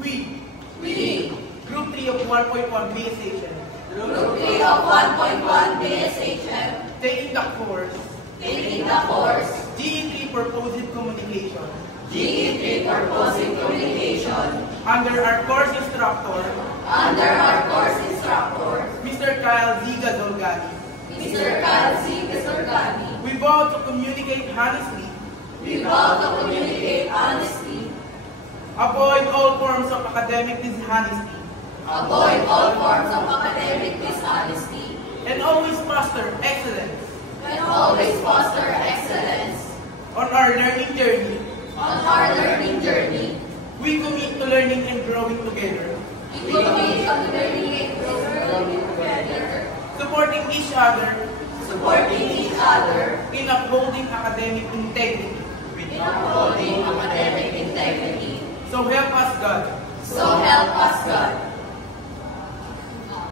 We, Group 3 of 1.1 BSHM, Group 3 of 1.1 BSHM, taking the course GE3 Purposive Communication GE3 Purposive Communication under our course instructor, Mr. Kyle Z. Gazolgani. Mr. Kyle Z. Gazolgani. We vow to communicate honestly, avoid all forms of academic dishonesty, and always foster excellence on our learning journey. We commit to learning and growing together, supporting each other in upholding academic integrity. So help us God.